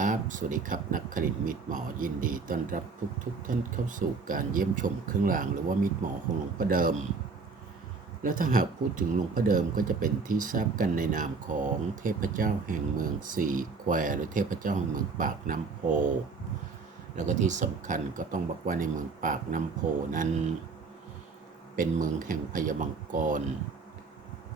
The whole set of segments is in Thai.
ครับ สวัสดีครับนักคลินมิตรหมอยินดีต้อนรับทุกทุกท่านเข้าสู่การเยี่ยมชมเครื่องรางหรือว่ามิตรหมอของหลวงพ่อเดิม แล้วถ้าหากพูดถึงหลวงพ่อเดิมก็จะเป็นที่ทราบกันในนามของเทพเจ้าแห่งเมืองสี่แควหรือเทพเจ้าแห่งเมืองปากน้ำโพ แล้วก็ที่สำคัญก็ต้องบอกว่าในเมืองปากน้ำโพนั้น เป็นเมืองแห่งพญามังกร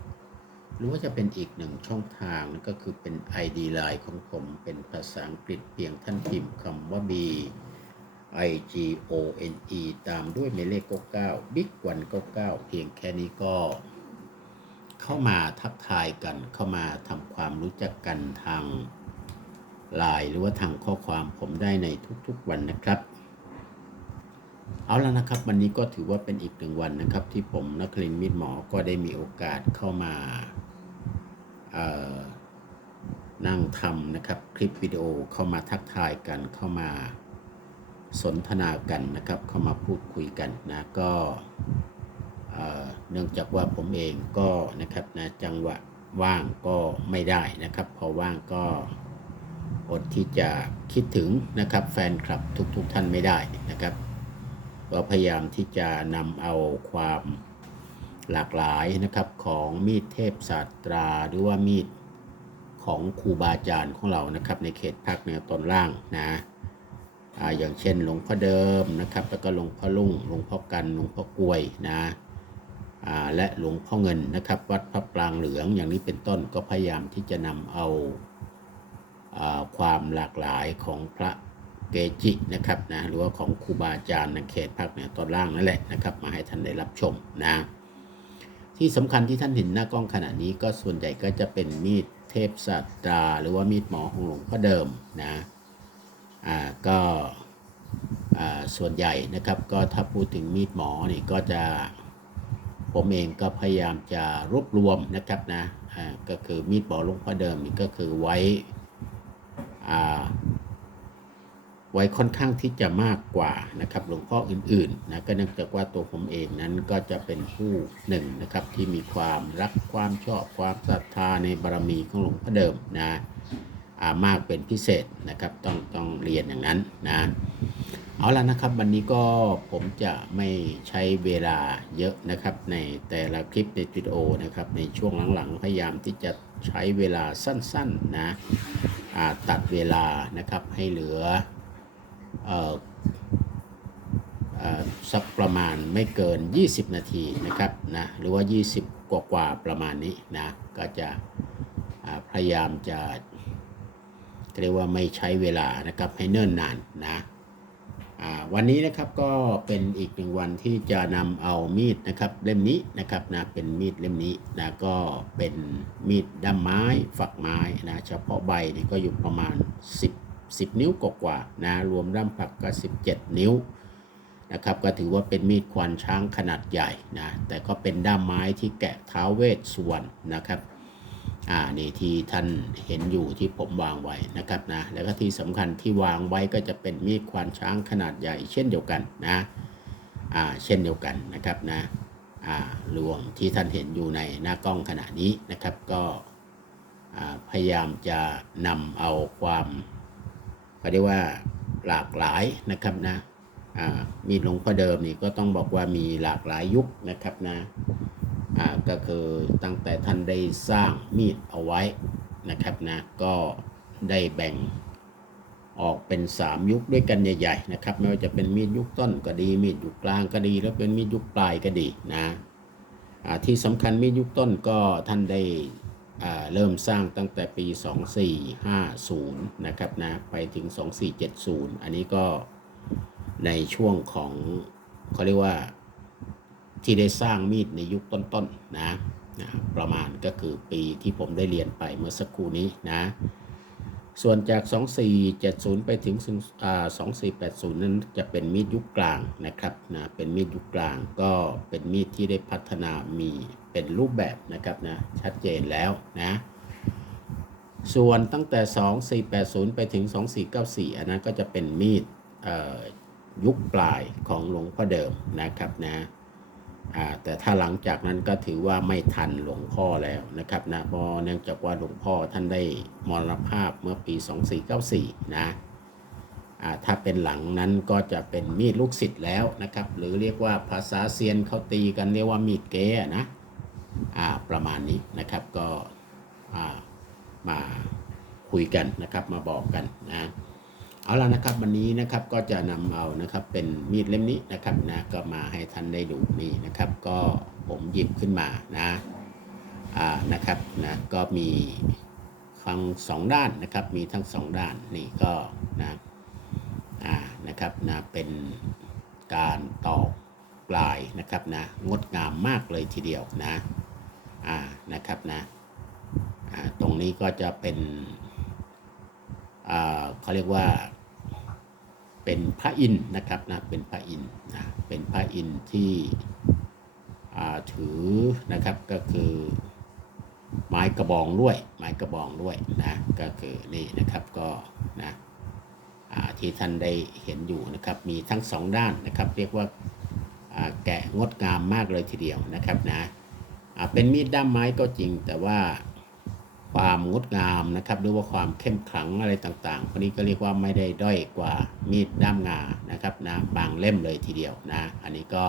ห รือว่าจะเป็นอีกหนึ่งช่องทางนั่นก็คือเป็น ID Line ของผมเป็นภาษาอังกฤษเพียงท่านพิมพ์คำว่า B I G O N E ตามด้วยหมายเลข99 Big 1 99 เพียงแค่นี้ก็ เข้ามาทักทายกัน เข้ามาทำความรู้จักกันทางไลน์หรือว่าทางข้อความผมได้ในทุกๆวันนะครับ เอาแล้วนะครับ วันนี้ก็ถือว่าเป็นอีกหนึ่งวันนะครับ ที่ผมนักคลินมิตรหมอก็ได้มีโอกาสเข้ามา นั่งทำนะครับคลิปวิดีโอเข้ามาทักทายกันเข้ามาสนทนากันนะครับ เข้ามาพูดคุยกันนะก็เนื่องจากว่าผมเองก็นะครับนะจังหวะว่างก็ไม่ได้นะครับ พอว่างก็อดที่จะคิดถึงนะครับแฟนคลับทุกๆทท่านไม่ได้นะครับ ก็พยายามที่จะนำเอาความ หลากหลายนะครับของมีดเทพศาสตราหรือว่ามีดของครูบาอาจารย์ของเรานะครับ ในเขตภาคเหนือตอนล่างนะออย่างเช่นหลวงพ่อเดิมนะครับ แล้วก็หลวงพ่อลุ่งหลวงพ่อกันหลวงพ่อกลวยนะและหลวงพ่อเงินนะครับ วัดพระปรางเหลืองอย่างนี้เป็นต้นก็พยายามที่จะนำเอาอ่าความหลากหลายของพระเกจินะครับนะหรือว่าของครูบาอาจารย์ในเขตภาคเหนือตอนล่างนั่นแหละนะครับ มาให้ท่านได้รับชมนะ ที่สำคัญที่ท่านเห็นหน้ากล้องขณะนี้ก็ส่วนใหญ่ก็จะเป็นมีดเทพศาสตรา หรือว่ามีดหมอของหลวงพ่อเดิมนะอ่าก็อ่าส่วนใหญ่นะครับก็ถ้าพูดถึงมีดหมอนี่ก็จะผมเองก็พยายามจะรวบรวมนะครับนะอ่าก็คือมีดหมอหลวงพ่อเดิมนี่ก็คือไว้อ่า ไว้ค่อนข้างที่จะมากกว่านะครับหลวงพ่ออื่นๆนะก็เนื่องจากว่าตัวผมเองนั้นก็จะเป็นผู้หนึ่งนะครับที่มีความรักความชอบความศรัทธาในบารมีของหลวงพ่อเดิมนะามากเป็นพิเศษนะครับต้องต้องเรียนอย่างนั้นนะเอาละนะครับวันนี้ก็ผมจะไม่ใช้เวลาเยอะนะครับ ในแต่ละคลิปในวิดีโอนะครับในช่วงหลังๆ พยายามที่จะใช้เวลาสั้นๆนะตัดเวลานะครับให้เหลือ สักประมาณไม่เกิน 20 นาทีนะครับนะหรือว่า 20 กว่ากว่าประมาณนี้นะก็จะพยายามจะเรียกว่าไม่ใช้เวลานะครับให้เนิ่นนานนะวันนี้นะครับก็เป็นอีกหนึ่งวันที่จะนำเอามีดนะครับเล่มนี้นะครับนะเป็นมีดเล่มนี้นะก็เป็นมีดด้ามไม้ฝักไม้นะเฉพาะใบนี่ก็อยู่ประมาณ 10 10 นิ้วกว่าๆนะรวมด้ามผักก็ 17 นิ้วนะครับก็ถือว่าเป็นมีดควานช้างขนาดใหญ่นะแต่ก็เป็นด้ามไม้ที่แกะท้าวเวสสุวรรณนะครับอ่านี่ที่ท่านเห็นอยู่ที่ผมวางไว้นะครับนะแล้วก็ที่สำคัญที่วางไว้ก็จะเป็นมีดควานช้างขนาดใหญ่ เช่นเดียวกันนะอ่าเช่นเดียวกันนะครับนะอ่ารวงที่ท่านเห็นอยู่ในหน้ากล้องขณะนี้นะครับก็พยายามจะนำเอาความ ก็เรียกว่าหลากหลายนะครับนะมีดหลวงพ่อเดิมนี่ก็ต้องบอกว่ามีหลากหลายยุคนะครับนะก็คือตั้งแต่ท่านได้สร้างมีดเอาไว้นะครับนะก็ได้แบ่งออกเป็น 3 ยุคด้วยกันใหญ่ๆนะครับไม่ว่าจะเป็นมีดยุคต้นก็ดี มีดยุคกลางก็ดี แล้วเป็นมีดยุคปลายก็ดีนะที่สำคัญมีดยุคต้นก็ท่านได้ เริ่มสร้างตั้งแต่ปี 2450 นะครับนะไปถึง 2470 อันนี้ก็ในช่วงของเขาเรียกว่าที่ได้สร้างมีดในยุคต้นๆนะนะประมาณก็คือปีที่ผมได้เรียนไปเมื่อสักครู่นี้นะ ส่วนจาก 2470 ไปถึง2480 นั้นจะเป็นมีดยุคกลางนะครับนะเป็นมีดยุคกลางก็เป็นมีดที่ได้พัฒนามีเป็นรูปแบบนะครับนะชัดเจนแล้วนะส่วนตั้งแต่ 2480 ไปถึง 2494 อันนั้นก็จะเป็นมีดยุคปลายของหลวงพ่อเดิมนะครับนะ แต่ถ้าหลังจากนั้นก็ถือว่าไม่ทันหลวงพ่อแล้วนะครับนะเพราะเนื่องจากว่าหลวงพ่อท่านได้มรณภาพเมื่อปี 2494 นะอ่าถ้าเป็นหลังนั้นก็จะเป็นมีดลูกศิษย์แล้วนะครับ หรือเรียกว่าภาษาเซียนเขาตีกันเรียกว่ามีดเก๋นะประมาณนี้นะครับก็มาคุยกันนะครับมาบอกกันนะ เอาละนะครับวันนี้นะครับก็จะนำเอานะครับเป็นมีดเล่มนี้นะครับนะก็มาให้ท่านได้ดูนี่นะครับ ก็ผมหยิบขึ้นมานะอ่านะครับนะก็มีทั้งสองด้านนะครับ มีทั้งสองด้านนี่ก็นะอ่านะครับนะเป็นการตอกปลายนะครับนะงดงามมากเลยทีเดียวนะอ่านะครับนะอ่าตรงนี้ก็จะเป็น เขาเรียกว่าเป็นพระอินนะครับนะเป็นพระอินนะเป็นพระอินที่ถือนะครับก็คือไม้กระบองด้วย ไม้กระบองด้วยนะก็คือนี่นะครับก็นะที่ท่านได้เห็นอยู่นะครับมีทั้งสองด้านนะครับ เรียกว่าแกะงดงามมากเลยทีเดียวนะครับนะเป็นมีดด้ามไม้ก็จริงแต่ว่า ความงดงามนะครับ หรือว่าความเข้มขลังอะไรต่างๆ พวกนี้ก็เรียกว่าไม่ได้ด้อยกว่ามีดด้ามงานะครับนะบางเล่มเลยทีเดียวนะ อันนี้ก็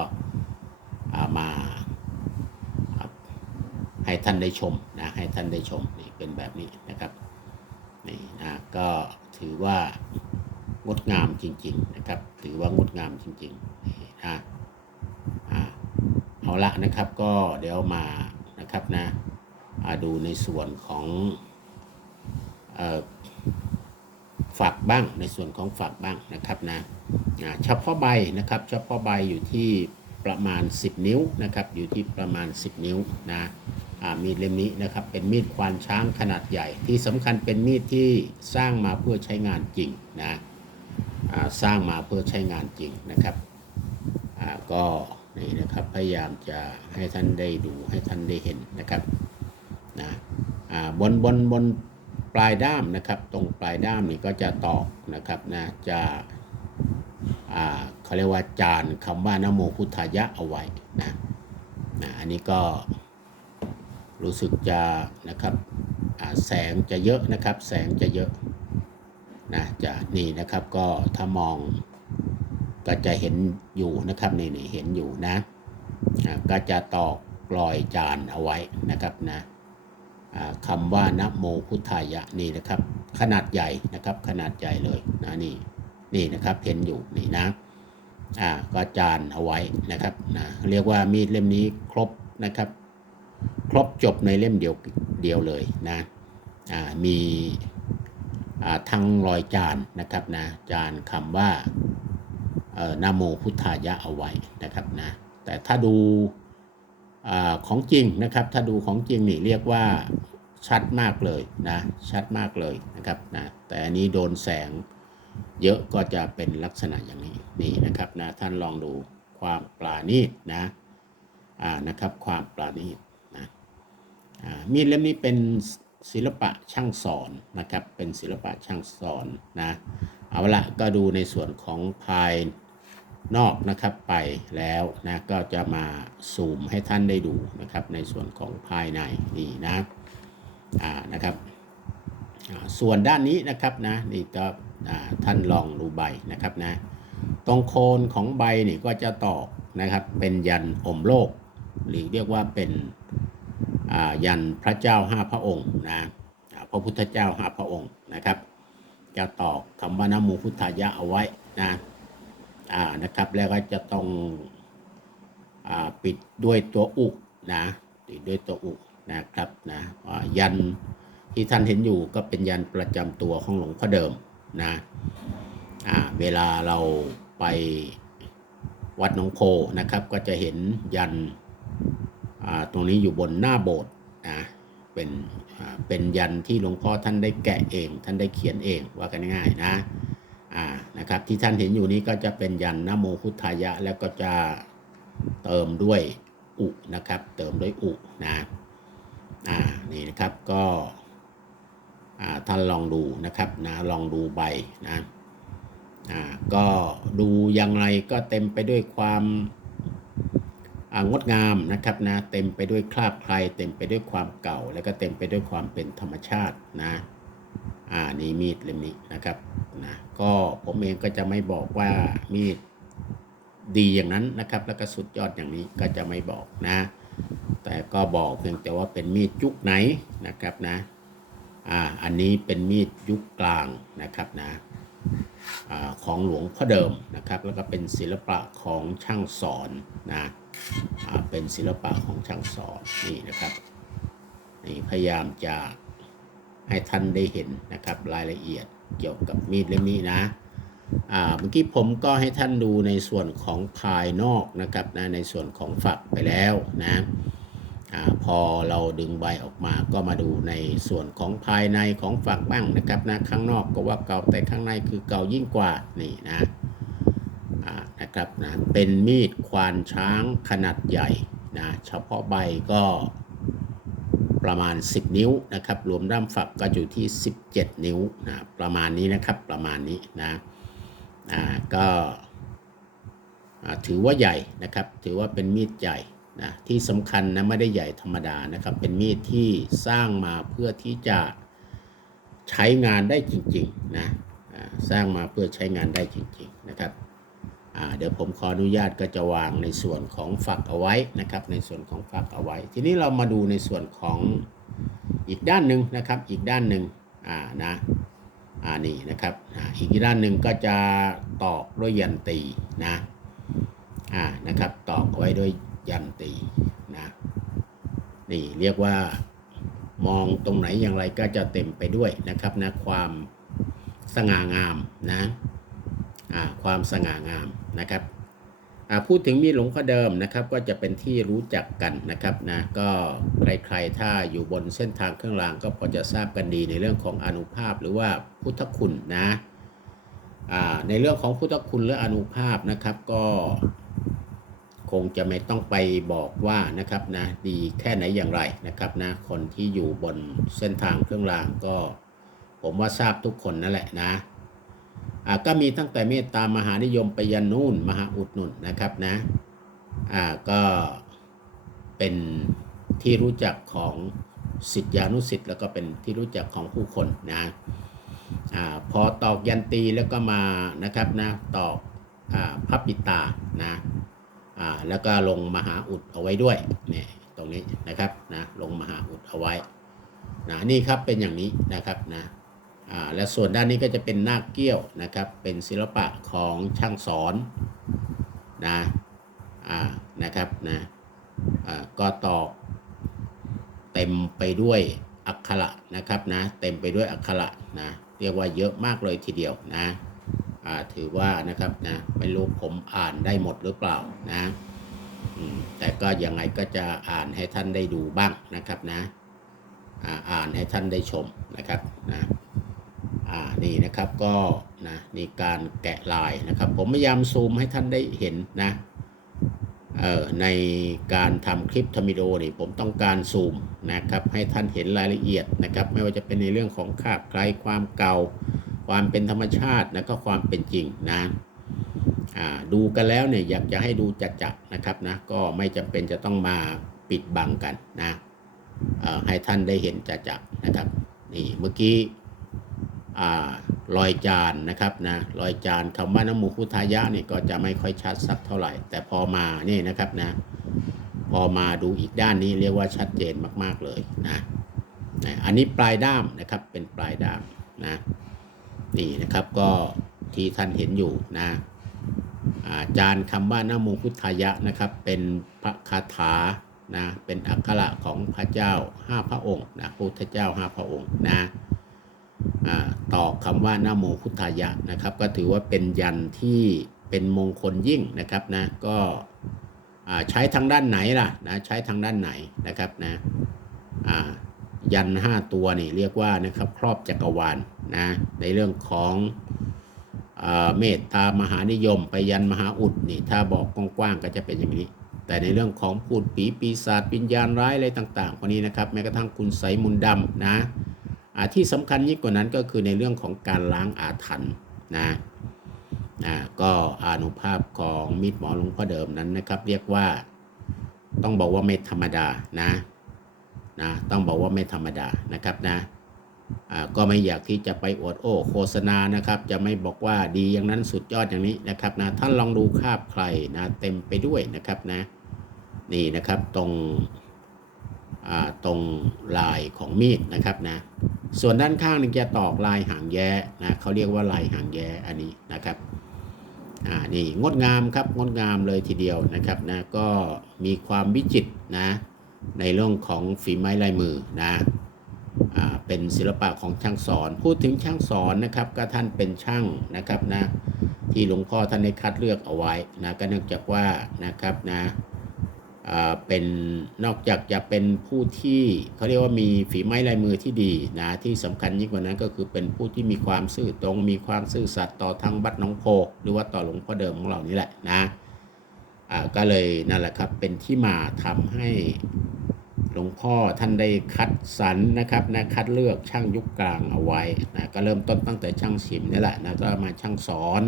เอามาให้ท่านได้ชมนะให้ท่านได้ชมนี่เป็นแบบนี้นะครับนี่นะก็ถือว่างดงามจริง ๆนะครับ ถือว่างดงามจริงๆนี่นะอ่าเอาละนะครับก็เดี๋ยวมานะครับนะ ดูในส่วนของฝักบ้างในส่วนของฝักบ้างนะครับนะอ่าเฉพาะใบนะครับเฉพาะใบอยู่ที่ประมาณ 10 นิ้วนะครับอยู่ที่ประมาณ 10 นิ้วนะมีดเล่มนี้นะครับเป็นมีดควานช้างขนาดใหญ่ ที่สำคัญเป็นมีดที่สร้างมาเพื่อใช้งานจริงนะสร้างมาเพื่อใช้งานจริงนะครับก็นี่นะครับพยายามจะให้ท่านได้ดูให้ท่านได้เห็นนะครับ นะบนบนบนปลายด้ามนะครับ ตรงปลายด้ามนี่ก็จะตอกนะครับนะจะเขาเรียกว่าจานคำว่านโมพุทธายะเอาไว้นะนะอันนี้ก็รู้สึกจะนะครับแสงจะเยอะนะครับ แสงจะเยอะนะจะนี่นะครับก็ถ้ามองก็จะเห็นอยู่นะครับนี่นี่เห็นอยู่นะก็จะตอกกลอยจานเอาไว้นะครับนะ คำว่านะโมพุทธายะนี่นะครับ ขนาดใหญ่นะครับ ขนาดใหญ่เลยนะนี่นี่นะครับเห็นอยู่นี่นะอ่าก็จานเอาไว้นะครับนะเรียกว่ามีดเล่มนี้ครบนะครับ ครบจบในเล่มเดียวเดียวเลยนะอ่ามีอ่าทั้งรอยจานนะครับนะจานคำว่าเอ่อนะโมพุทธายะเอาไว้นะครับนะแต่ถ้าดู อของจริงนะครับ ถ้าดูของจริงนี่เรียกว่าชัดมากเลยนะชัดมากเลยนะครับนะแต่อันนี้โดนแสงเยอะก็จะเป็นลักษณะอย่างนี้นี่นะครับนะท่านลองดูความปราณีตนะอ่านะครับความปราณีตนะอ่ามีดเล่มนี้เป็นศิลปะช่างสอนนะครับเป็นศิลปะช่างสอนนะเอาละก็ดูในส่วนของภาย นอกนะครับไปแล้วนะก็จะมาซูมให้ท่านได้ดูนะครับในส่วนของภายในนี่นะอ่านะครับส่วนด้านนี้นะครับนะนี่ก็ท่านลองดูใบนะครับนะตรงโคนของใบนี่ก็จะตอกนะครับเป็นยันอมโลก หรือเรียกว่าเป็นยันพระเจ้าห้าพระองค์นะพระพุทธเจ้าห้าพระองค์นะครับ จะตอกคำว่านโมพุทธายะเอาไว้นะ อ่านะครับ แล้วก็จะต้องอ่าปิดด้วยตัวอุกนะปิดด้วยตัวอุกนะครับนะยันที่ท่านเห็นอยู่ก็เป็นยันประจำตัวของหลวงพ่อเดิมนะอ่าเวลาเราไปวัดหนองโพนะครับ ก็จะเห็นยันอ่าตรงนี้อยู่บนหน้าโบสถ์นะเป็นเป็นยันที่หลวงพ่อท่านได้แกะเอง ท่านได้เขียนเองว่ากันง่ายๆนะ อ่านะครับที่ท่านเห็นอยู่นี้ก็จะเป็นยันนโมพุทธายะ แล้วก็จะเติมด้วยอุนะครับ เติมด้วยอุนะอ่านี่นะครับก็อ่าท่านลองดูนะครับนะลองดูใบนะอ่าก็ดูอย่างไรก็เต็มไปด้วยความงดงามนะครับนะเต็มไปด้วยคราบใคร เต็มไปด้วยความเก่า แล้วก็เต็มไปด้วยความเป็นธรรมชาตินะ อ่านี่มีดเล่มนี้นะครับนะก็ผมเองก็จะไม่บอกว่ามีดดีอย่างนั้นนะครับ แล้วก็สุดยอดอย่างนี้ก็จะไม่บอกนะ แต่ก็บอกเพียงแต่ว่าเป็นมีดยุคไหนนะครับนะอ่าอันนี้เป็นมีดยุคกลางนะครับนะอาของหลวงพ่อเดิมนะครับ แล้วก็เป็นศิลปะของช่างสอนนะอ่าเป็นศิลปะของช่างสอนนี่นะครับนี่พยายามจะ ให้ท่านได้เห็นนะครับรายละเอียดเกี่ยวกับมีดเล่มนี้นะอ่าเมื่อกี้ผมก็ให้ท่านดูในส่วนของภายนอกนะครับนะในส่วนของฝักไปแล้วนะอาพอเราดึงใบออกมาก็มาดูในส่วนของภายในของฝักบ้างนะครับนะข้างนอกก็ว่าเก่าแต่ข้างในคือเก่ายิ่งกว่านี่นะอ่านะครับนะเป็นมีดควานช้างขนาดใหญ่นะเฉพาะใบก็ ประมาณ 10 นิ้วนะครับ รวมด้ามฝักก็อยู่ที่ 17 นิ้วนะประมาณนี้นะครับประมาณนี้นะอ่าก็ถือว่าใหญ่นะครับ ถือว่าเป็นมีดใหญ่นะที่สำคัญนะไม่ได้ใหญ่ธรรมดานะครับ เป็นมีดที่สร้างมาเพื่อที่จะใช้งานได้จริงๆนะสร้างมาเพื่อใช้งานได้จริง ๆนะครับ เดี๋ยวผมขออนุญาตก็จะวางในส่วนของฝักเอาไว้นะครับ ในส่วนของฝักเอาไว้ ทีนี้เรามาดูในส่วนของอีกด้านหนึ่งนะครับ อีกด้านหนึ่งอ่านะอ่านี่นะครับอ่าอีกด้านหนึ่งก็จะตอกด้วยยันตีนะอ่านะครับตอกไว้ด้วยยันตีนะนี่เรียกว่ามองตรงไหนอย่างไรก็จะเต็มไปด้วยนะครับนะความสง่างามนะ ความสง่างามนะครับพูดถึงมีหลวงพ่อเดิมนะครับก็จะเป็นที่รู้จักกันนะครับนะก็ใครๆถ้าอยู่บนเส้นทางเครื่องรางก็พอจะทราบกันดีในเรื่องของอนุภาพหรือว่าพุทธคุณนะในเรื่องของพุทธคุณหรือนุภาพนะครับก็คงจะไม่ต้องไปบอกว่านะครับนะดีแค่ไหนอย่างไรนะครับนะคนที่อยู่บนเส้นทางเครื่องรางก็ ผมว่าทราบทุกคนนั่นแหละนะ ก็มีตั้งแต่เมตตามหานิยมไปยันนู่นมหาอุดหนุนนะครับนะก็เป็นที่รู้จักของสิทธิานุสิทธิ์แล้วก็เป็นที่รู้จักของผู้คนนะอพอตอกยันตีแล้วก็มานะครับนะตอกอ่าพับปิตานะแล้วก็ลงมหาอุดเอาไว้ด้วยเนี่ยตรงนี้นะครับนะลงมหาอุดเอาไว้นะนี่ครับเป็นอย่างนี้นะครับนะ และส่วนด้านนี้ก็จะเป็นนาคเกี้ยวนะครับ เป็นศิลปะของช่างสอนนะอ่านะครับนะอ่าก็ตอกเต็มไปด้วยอักขระนะครับนะเต็มไปด้วยอักขระนะเรียกว่าเยอะมากเลยทีเดียวนะอ่าถือว่านะครับนะไม่รู้ผมอ่านได้หมดหรือเปล่านะอืมแต่ก็ยังไงก็จะอ่านให้ท่านได้ดูบ้างนะครับนะอ่าอ่านให้ท่านได้ชมนะครับนะ อ่านี่นะครับก็นะนี่การแกะลายนะครับ ผมพยายามซูมให้ท่านได้เห็นนะเอ่อในการทำคลิปทำวิดีโอนี่ผมต้องการซูมนะครับให้ท่านเห็นรายละเอียดนะครับ ไม่ว่าจะเป็นในเรื่องของคาบไกลความเก่า ความเป็นธรรมชาติและก็ความเป็นจริงนะอ่าดูกันแล้วเนี่ยอยากจะให้ดูจัดจัดนะครับนะก็ไม่จำเป็นจะต้องมาปิดบังกันนะเอ่อให้ท่านได้เห็นจัดจัดนะครับนี่เมื่อกี้ อ่ารอยจานนะครับนะรอยจานคำว่าน้ำมูคุทายะนี่ก็จะไม่ค่อยชัดสักเท่าไหร่ แต่พอมานี่นะครับนะพอมาดูอีกด้านนี้เรียกว่าชัดเจนมาก ๆเลยนะนะอันนี้ปลายด้ามนะครับเป็นปลายด้ามนะนี่นะครับก็ที่ท่านเห็นอยู่นะอาจารย์คำว่านโมพุทธายะนะครับ เป็นพระคาถานะเป็นอักขระของพระเจ้าห้าพระองค์นะพุทธเจ้าห้าพระองค์นะ ต่อคำว่านะโมพุทธายะนะครับ ก็ถือว่าเป็นยันที่เป็นมงคลยิ่งนะครับนะก็ใช้ทางด้านไหนล่ะนะใช้ทางด้านไหนนะครับนะยันห้าตัวนี่เรียกว่านะครับครอบจักรวาลนะในเรื่องของเมตตามหานิยม ไปยันมหาอุดนี่ถ้าบอกกว้างๆก็จะเป็นอย่างนี้ แต่ในเรื่องของพูดผีปีศาจวิญญาณร้ายอะไรต่างๆพวกนี้นะครับแม้กระทั่งคุณไสยมนดำนะ ที่สำคัญยิ่งกว่านั้นก็คือในเรื่องของการล้างอาถรรพ์นะนะก็อนุภาพของมิตรหมอหลวงพ่อเดิมนั้นนะครับ เรียกว่าต้องบอกว่าไม่ธรรมดานะนะต้องบอกว่าไม่ธรรมดานะครับนะก็ไม่อยากที่จะไปอวดโอ้โฆษณานะครับ จะไม่บอกว่าดีอย่างนั้นสุดยอดอย่างนี้นะครับนะท่านลองดูคาบใครนะเต็มไปด้วยนะครับนะนี่นะครับตรงตรงลายของมีดนะครับนะ ส่วนด้านข้างนี่จะตอกลายหางแย้นะเขาเรียกว่าลายหางแย้อันนี้นะครับอ่านี่งดงามครับงดงามเลยทีเดียวนะครับนะก็มีความวิจิตรนะในเรื่องของฝีไม้ลายมือนะอ่าเป็นศิลปะของช่างสอน พูดถึงช่างสอนนะครับก็ท่านเป็นช่างนะครับนะที่หลวงพ่อท่านได้คัดเลือกเอาไว้นะก็เนื่องจากว่านะครับนะ เป็นนอกจากจะเป็นผู้ที่เขาเรียกว่ามีฝีไม้ลายมือที่ดีนะที่สำคัญยิ่งกว่านั้นก็คือเป็นผู้ที่มีความซื่อตรง มีความซื่อสัตย์ต่อทางบัดน้องโพหรือว่าต่อหลวงพ่อเดิมของเรานี่แหละนะก็เลยนั่นแหละครับเป็นที่มาทำให้หลวงพ่อท่านได้คัดสรรนะครับนะคัดเลือกช่างยุคกลางเอาไว้นะก็เริ่มต้นตั้งแต่ช่างฉิมนี่แหละนะก็มาช่างสอน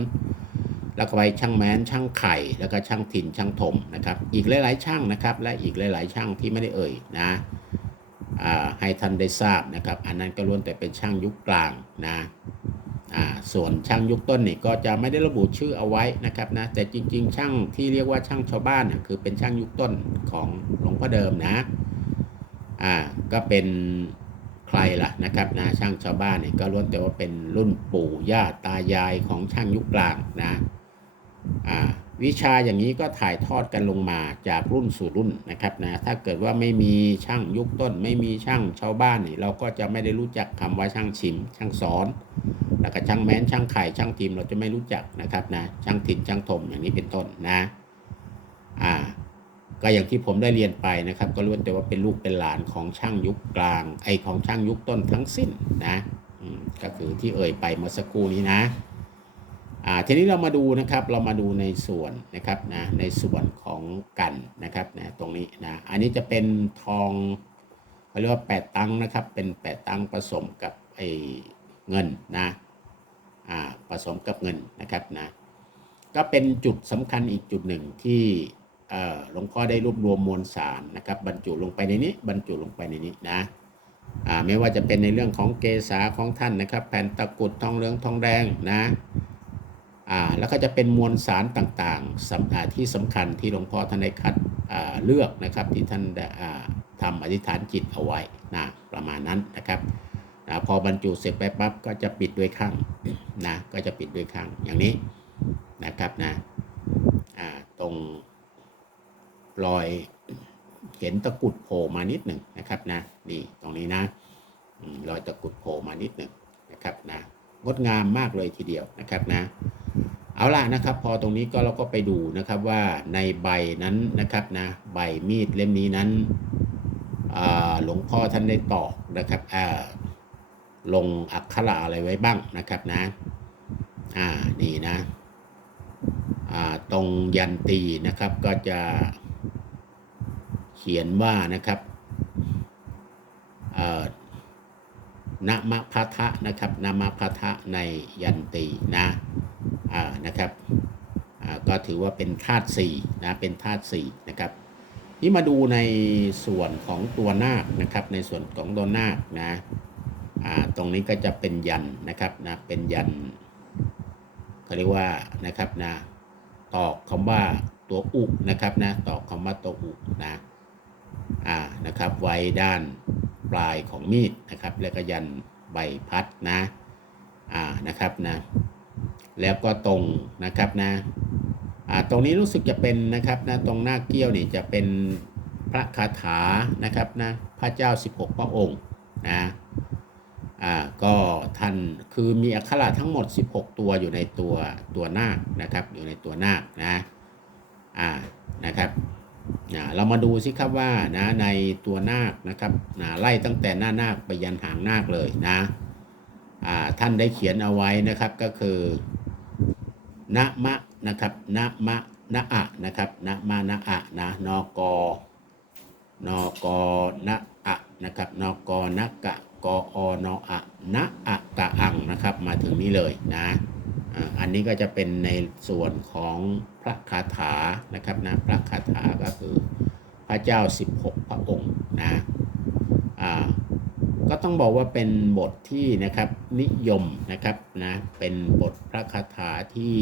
แล้วก็ไปช่างแม้นช่างไข่ แล้วก็ช่างถิ่นช่างถมนะครับ อีกหลายๆช่างนะครับ และอีกหลาย ๆ ช่างที่ไม่ได้เอ่ยนะให้ท่านได้ทราบนะครับ อันนั้นก็ล้วนแต่เป็นช่างยุคกลางนะส่วนช่างยุคต้นนี่ก็จะไม่ได้ระบุชื่อเอาไว้นะครับนะแต่จริง ๆ ช่างที่เรียกว่าช่างชาวบ้านน่ะคือเป็นช่างยุคต้นของหลวงพ่อเดิมนะอ่าก็เป็นใครล่ะนะครับนะช่างชาวบ้านเนี่ยก็ล้วนแต่ว่าเป็นรุ่นปู่ย่าตายายของช่างยุคกลางนะ วิชาอย่างนี้ก็ถ่ายทอดกันลงมาจากรุ่นสู่รุ่นนะครับนะถ้าเกิดว่าไม่มีช่างยุคต้น ไม่มีช่างชาวบ้านนี่เราก็จะไม่ได้รู้จักคำว่าช่างชิม ช่างสอน แล้วก็ช่างแม้นช่างไข่ช่างทีมเราจะไม่รู้จักนะครับนะช่างถิ่นช่างถมอย่างนี้เป็นต้นนะอ่าก็อย่างที่ผมได้เรียนไปนะครับ ก็ล้วนแต่ว่าเป็นลูกเป็นหลานของช่างยุคกลางไอของช่างยุคต้นทั้งสิ้นนะก็คือที่เอ่ยไปเมื่อสักครู่นี้นะ อ่าทีนี้เรามาดูนะครับเรามาดูในส่วนนะครับนะในส่วนของกันนะครับนะตรงนี้นะอันนี้จะเป็นทองเขาเรียกว่าแปดตังนะครับเป็นแปดตังผสมกับไอเงินนะอ่าผสมกับเงินนะครับนะก็เป็นจุดสำคัญอีกจุดหนึ่งที่เอ่อหลวงพ่อได้รวบรวมมวลสารนะครับ บรรจุลงไปในนี้ บรรจุลงไปในนี้นะอ่าไม่ว่าจะเป็นในเรื่องของเกษาของท่านนะครับ แผ่นตะกุดทองเหลืองทองแดงนะ อ่าแล้วก็จะเป็นมวลสารต่างๆสำอ่าที่สำคัญที่หลวงพ่อท่านได้คัดเลือกนะครับที่ท่านได้อ่าทำอธิษฐานจิตเอาไว้นะประมาณนั้นนะครับนะพอบรรจุเสร็จไปปั๊บก็จะปิดด้วยข้างนะก็จะปิดด้วยข้างอย่างนี้นะครับนะอ่าตรงรอยเห็นตะกุดโผล่มานิดหนึ่งนะครับนะนี่ตรงนี้นะอืมรอยตะกุดโผล่มานิดหนึ่งนะครับนะงดงามมากเลยทีเดียวนะครับนะ เอาล่ะนะครับ พอตรงนี้ก็เราก็ไปดูนะครับว่าในใบนั้นนะครับนะใบมีดเล่มนี้นั้นหลวงพ่อท่านได้ตอกนะครับลงอักขระอะไรไว้บ้างนะครับนะอ่านี่นะอ่าตรงยันตีนะครับก็จะเขียนว่านะครับเอ่อนะมะพัทะนะครับนะมะพัทะในยันตีนะ นะครับอ่าก็ถือว่าเป็นธาตุสี่นะเป็นธาตุสี่นะครับนี่มาดูในส่วนของตัวนาคนะครับในส่วนของตัวนาคนะอ่าตรงนี้ก็จะเป็นยันนะครับนะเป็นยันเขาเรียกว่านะครับนะตอกคำว่าตัวอุนะครับนะตอกคำว่าตัวอุนะอ่านะครับไว้ด้านปลายของมีดนะครับแล้วก็ยันใบพัดนะอ่านะครับนะ แล้วก็ตรงนะครับนะตรงนี้รู้สึกจะเป็นนะครับนะตรงหน้าเกี้ยวนี่จะเป็นพระคาถานะครับนะพระเจ้า 16 พระองค์นะอ่าก็ท่านคือมีอักขระทั้งหมด 16 ตัวอยู่ในตัวตัวนาคนะครับอยู่ในตัวนาคนะอ่านะครับนะเรามาดูสิครับว่านะในตัวนาคนะครับนะไล่ตั้งแต่หน้านาคไปยันหางนาคเลยนะอ่าท่านได้เขียนเอาไว้นะครับก็คือ นะมะนะครับนะมะนะอะนะครับนะมะนะอะนะนกนกนะอะนะครับนกนะกะกอนอะนะอะกะอังนะครับมาถึงนี้เลยนะอันนี้ก็จะเป็นในส่วนของพระคาถานะครับนะพระคาถาก็คือพระเจ้า 16 พระองค์นะอ่า ก็ต้องบอกว่าเป็นบทที่นะครับนิยมนะครับนะเป็นบทพระคาถาที่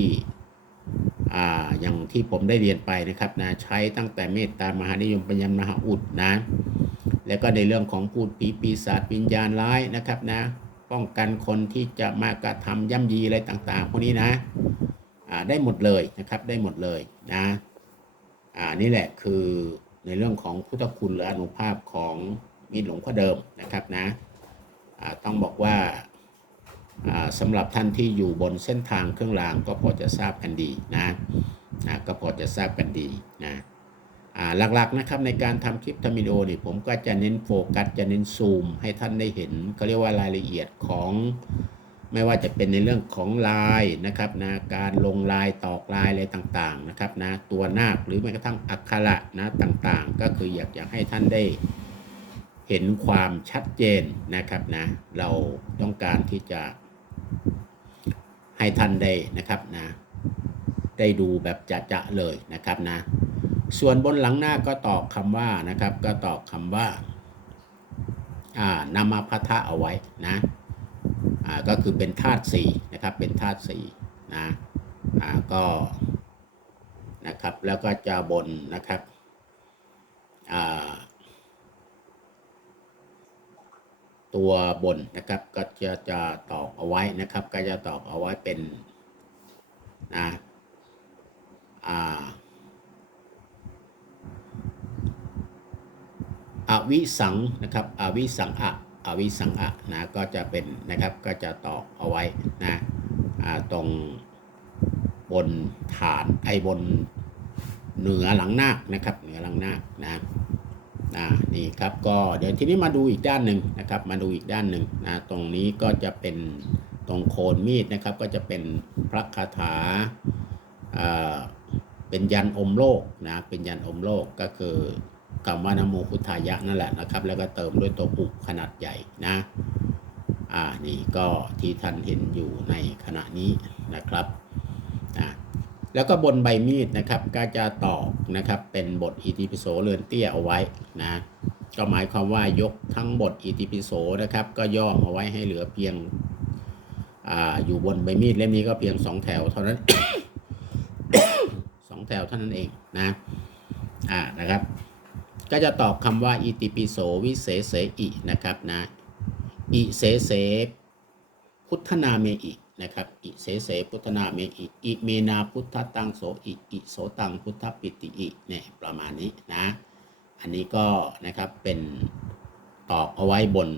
อ่าอย่างที่ผมได้เรียนไปนะครับนะใช้ตั้งแต่เมตตามหานิยมปัญญามหาอุดนะแล้วก็ในเรื่องของพูดผีปีศาจวิญญาณร้ายนะครับนะป้องกันคนที่จะมากระทำย่ำยีอะไรต่างๆพวกนี้นะอ่าได้หมดเลยนะครับได้หมดเลยนะอ่านี่แหละคือในเรื่องของพุทธคุณหรืออนุภาพของ มีหลวงพ่อเดิมนะครับนะต้องบอกว่าสำหรับท่านที่อยู่บนเส้นทางเครื่องรางก็พอจะทราบกันดีนะนะก็พอจะทราบกันดีนะหลักๆนะครับในการทำคลิปทำวิดีโอนี่ผมก็จะเน้นโฟกัสจะเน้นซูม ให้ท่านได้เห็นเขาเรียกว่ารายละเอียดของไม่ว่าจะเป็นในเรื่องของลายนะครับนะการลงลายตอกลายอะไรต่างๆนะครับนะตัวนาคหรือแม้กระทั่งอักขระนะต่างๆ ก็คืออยากอยากให้ท่านได้ เห็นความชัดเจนนะครับนะ เราต้องการที่จะให้ท่านได้นะครับนะ ได้ดูแบบจะๆเลยนะครับนะ ส่วนบนหลังหน้าก็ตอกคำว่านะครับ ก็ตอกคำว่าอ่านำมาพัทะเอาไว้นะอ่าก็คือเป็นธาตุสี่นะครับเป็นธาตุสี่นะอ่าก็นะครับแล้วก็จะบนนะครับอ่า ตัวบนนะครับ ก็จะจะตอกเอาไว้นะครับ ก็จะตอกเอาไว้เป็นนะอ่าอวิสังนะครับอวิสังอะอวิสังอะนะก็จะเป็นนะครับก็จะตอกเอาไว้นะอ่าตรงบนฐานไอ้บนเหนือหลังนาคนะครับ เหนือหลังนาคนะ อ่านี่ครับก็เดี๋ยวทีนี้มาดูอีกด้านหนึ่งนะครับ มาดูอีกด้านหนึ่งนะตรงนี้ก็จะเป็นตรงโคนมีดนะครับก็จะเป็นพระคาถาเป็นยันอมโลกนะเป็นยันอมโลกก็คือคำว่านโมพุทธายะนั่นแหละนะครับ แล้วก็เติมด้วยตัวปุกขนาดใหญ่นะอ่านี่ก็ที่ท่านเห็นอยู่ในขณะนี้นะครับนะ แล้วก็บนใบมีดนะครับก็จะตอกนะครับเป็นบทอิติปิโสเรือนเตี้ยเอาไว้นะก็หมายความว่ายกทั้งบทอิติปิโสนะครับ ก็ย่อมาไว้ให้เหลือเพียงออยู่บนใบมีดเล่มนี้ก็เพียงสองแถวเท่านั้นสองแถวเท่านั้นเองนะอ่านะครับ ก็จะตอบคำว่าอิติปิโสวิเศษเสอินะครับนะอิเสเสพุทธนาเมอิ นะครับ อิเสเสพุทธนาเมอิอิเมนาพุทธตังโสอิอิโสตังพุทธปิติอิเนี่ยประมาณนี้นะ อันนี้ก็นะครับเป็นตอกเอาไว้บน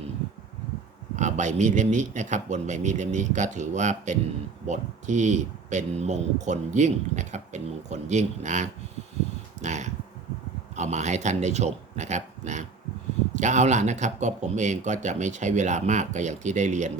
ใบมีดเล่มนี้นะครับ บนใบมีดเล่มนี้ก็ถือว่าเป็นบทที่เป็นมงคลยิ่งนะครับ เป็นมงคลยิ่งนะนะเอามาให้ท่านได้ชมนะครับนะจะเอาล่ะนะครับ ก็ผมเองก็จะไม่ใช้เวลามากก็อย่างที่ได้เรียนไป